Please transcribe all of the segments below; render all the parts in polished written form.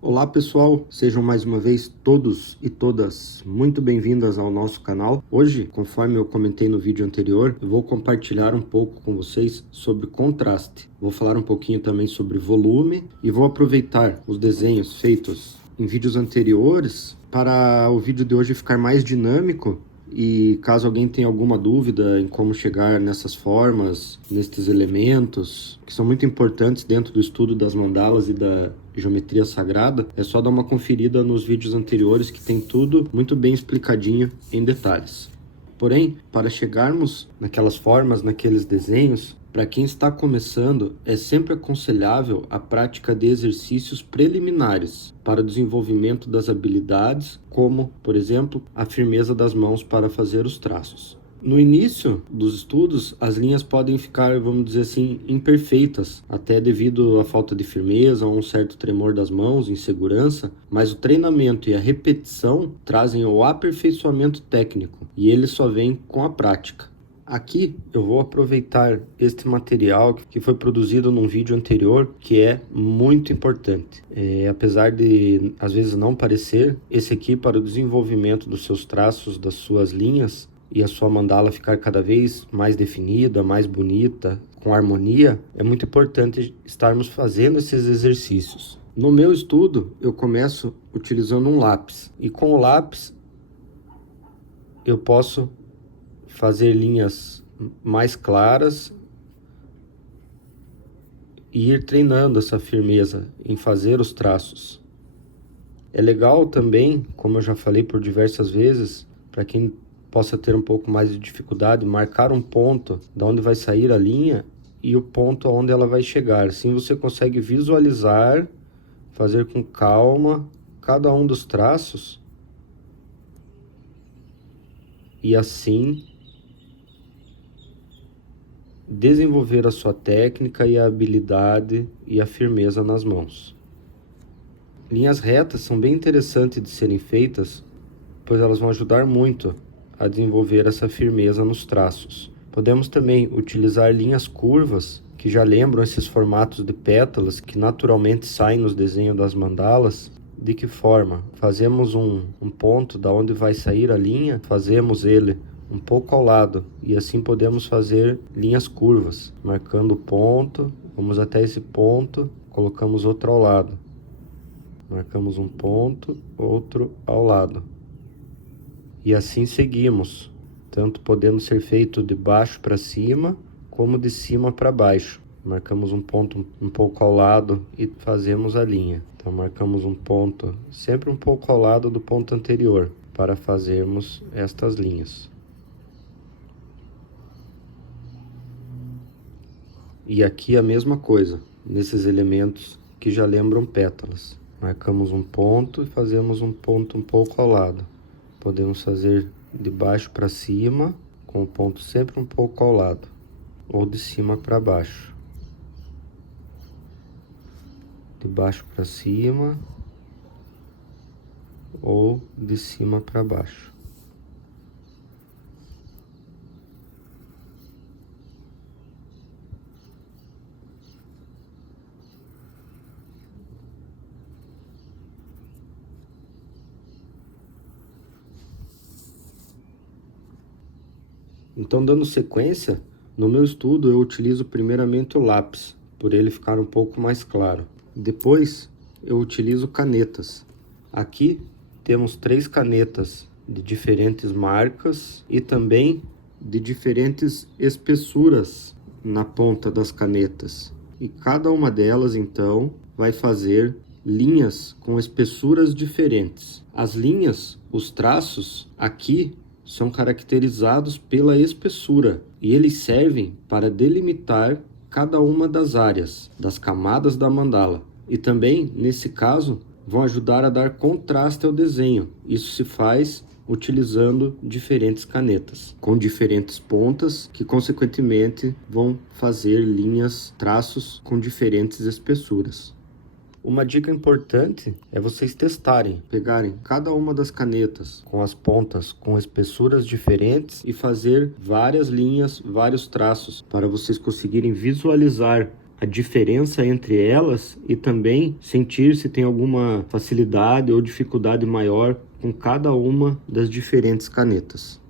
Olá pessoal, sejam mais uma vez todos e todas muito bem-vindas ao nosso canal. Hoje, conforme eu comentei no vídeo anterior, eu vou compartilhar um pouco com vocês sobre contraste. Vou falar um pouquinho também sobre volume e vou aproveitar os desenhos feitos em vídeos anteriores para o vídeo de hoje ficar mais dinâmico. E caso alguém tenha alguma dúvida em como chegar nessas formas, nestes elementos, que são muito importantes dentro do estudo das mandalas e da geometria sagrada, é só dar uma conferida nos vídeos anteriores que tem tudo muito bem explicadinho em detalhes. Porém, para chegarmos naquelas formas, naqueles desenhos, para quem está começando, é sempre aconselhável a prática de exercícios preliminares para o desenvolvimento das habilidades, como, por exemplo, a firmeza das mãos para fazer os traços. No início dos estudos, as linhas podem ficar, vamos dizer assim, imperfeitas, até devido à falta de firmeza ou um certo tremor das mãos, insegurança, mas o treinamento e a repetição trazem o aperfeiçoamento técnico, e ele só vem com a prática. Aqui eu vou aproveitar este material que foi produzido num vídeo anterior, que é muito importante. Apesar de às vezes não parecer, esse aqui para o desenvolvimento dos seus traços, das suas linhas, e a sua mandala ficar cada vez mais definida, mais bonita, com harmonia, é muito importante estarmos fazendo esses exercícios. No meu estudo, eu começo utilizando um lápis, e com o lápis eu posso fazer linhas mais claras e ir treinando essa firmeza em fazer os traços. É legal também, como eu já falei por diversas vezes, para quem possa ter um pouco mais de dificuldade, marcar um ponto de onde vai sair a linha e o ponto aonde ela vai chegar. Assim você consegue visualizar, fazer com calma cada um dos traços e assim desenvolver a sua técnica e a habilidade e a firmeza nas mãos. Linhas retas são bem interessantes de serem feitas, pois elas vão ajudar muito a desenvolver essa firmeza nos traços. Podemos também utilizar linhas curvas, que já lembram esses formatos de pétalas que naturalmente saem nos desenhos das mandalas. De que forma? Fazemos um ponto da onde vai sair a linha, fazemos ele um pouco ao lado e assim podemos fazer linhas curvas, marcando o ponto, vamos até esse ponto, colocamos outro ao lado, marcamos um ponto, outro ao lado e assim seguimos, tanto podendo ser feito de baixo para cima como de cima para baixo. Marcamos um ponto um pouco ao lado e fazemos a linha. Então marcamos um ponto sempre um pouco ao lado do ponto anterior para fazermos estas linhas. E aqui a mesma coisa, nesses elementos que já lembram pétalas. Marcamos um ponto e fazemos um ponto um pouco ao lado. Podemos fazer de baixo para cima, com o ponto sempre um pouco ao lado, ou de cima para baixo. De baixo para cima, ou de cima para baixo. Então, dando sequência, no meu estudo eu utilizo primeiramente o lápis, por ele ficar um pouco mais claro. Depois, eu utilizo canetas. Aqui temos 3 canetas de diferentes marcas e também de diferentes espessuras na ponta das canetas. E cada uma delas, então, vai fazer linhas com espessuras diferentes. As linhas, os traços, aqui são caracterizados pela espessura e eles servem para delimitar cada uma das áreas, das camadas da mandala. E também, nesse caso, vão ajudar a dar contraste ao desenho. Isso se faz utilizando diferentes canetas, com diferentes pontas, que consequentemente vão fazer linhas, traços com diferentes espessuras. Uma dica importante é vocês testarem, pegarem cada uma das canetas com as pontas com espessuras diferentes e fazer várias linhas, vários traços, para vocês conseguirem visualizar a diferença entre elas e também sentir se tem alguma facilidade ou dificuldade maior com cada uma das diferentes canetas.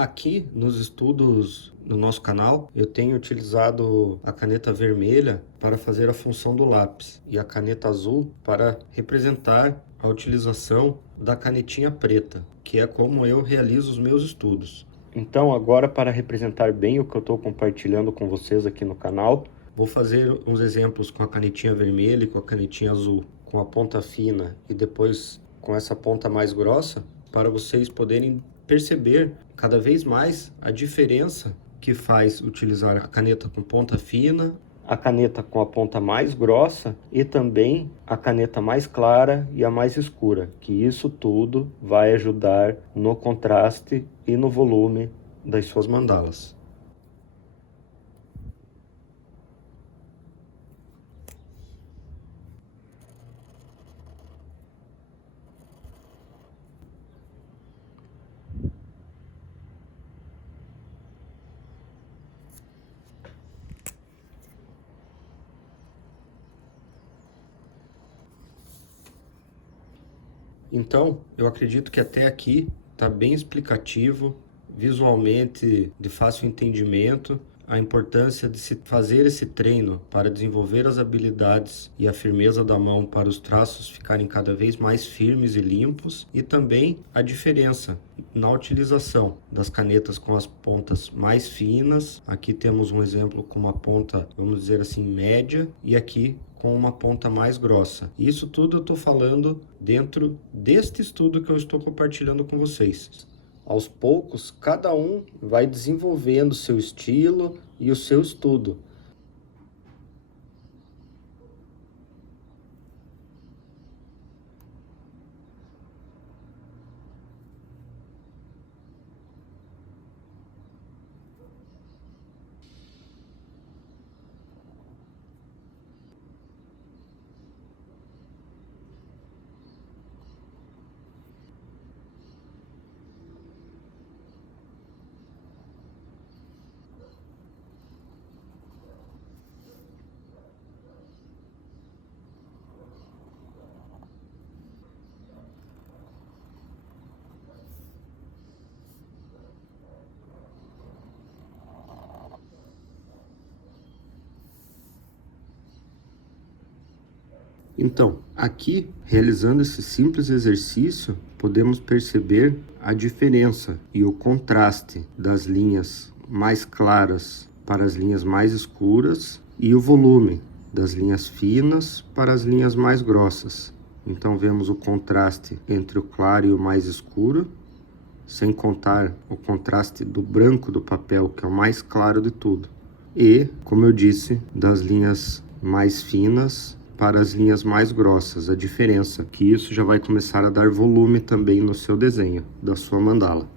Aqui nos estudos no nosso canal, eu tenho utilizado a caneta vermelha para fazer a função do lápis e a caneta azul para representar a utilização da canetinha preta, que é como eu realizo os meus estudos. Então agora, para representar bem o que eu estou compartilhando com vocês aqui no canal, vou fazer uns exemplos com a canetinha vermelha e com a canetinha azul, com a ponta fina e depois com essa ponta mais grossa, para vocês poderem perceber cada vez mais a diferença que faz utilizar a caneta com ponta fina, a caneta com a ponta mais grossa e também a caneta mais clara e a mais escura, que isso tudo vai ajudar no contraste e no volume das suas mandalas. Então, eu acredito que até aqui está bem explicativo, visualmente de fácil entendimento, a importância de se fazer esse treino para desenvolver as habilidades e a firmeza da mão para os traços ficarem cada vez mais firmes e limpos, e também a diferença na utilização das canetas com as pontas mais finas. Aqui temos um exemplo com uma ponta, vamos dizer assim, média, e aqui com uma ponta mais grossa. Isso tudo eu estou falando dentro deste estudo que eu estou compartilhando com vocês. Aos poucos, cada um vai desenvolvendo seu estilo e o seu estudo. Então, aqui, realizando esse simples exercício, podemos perceber a diferença e o contraste das linhas mais claras para as linhas mais escuras e o volume das linhas finas para as linhas mais grossas. Então, vemos o contraste entre o claro e o mais escuro, sem contar o contraste do branco do papel, que é o mais claro de tudo. E, como eu disse, das linhas mais finas para as linhas mais grossas, a diferença, que isso já vai começar a dar volume também no seu desenho, da sua mandala.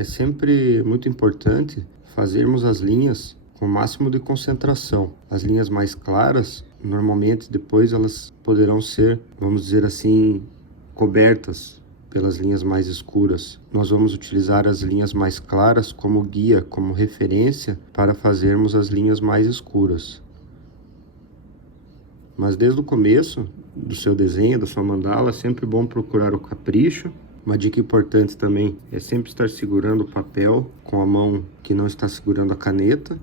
É sempre muito importante fazermos as linhas com o máximo de concentração. As linhas mais claras, normalmente depois elas poderão ser, vamos dizer assim, cobertas pelas linhas mais escuras. Nós vamos utilizar as linhas mais claras como guia, como referência para fazermos as linhas mais escuras. Mas desde o começo do seu desenho, da sua mandala, é sempre bom procurar o capricho. Uma dica importante também é sempre estar segurando o papel com a mão que não está segurando a caneta.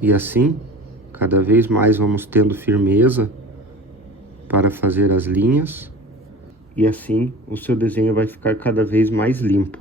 E assim, cada vez mais vamos tendo firmeza para fazer as linhas. E assim, o seu desenho vai ficar cada vez mais limpo.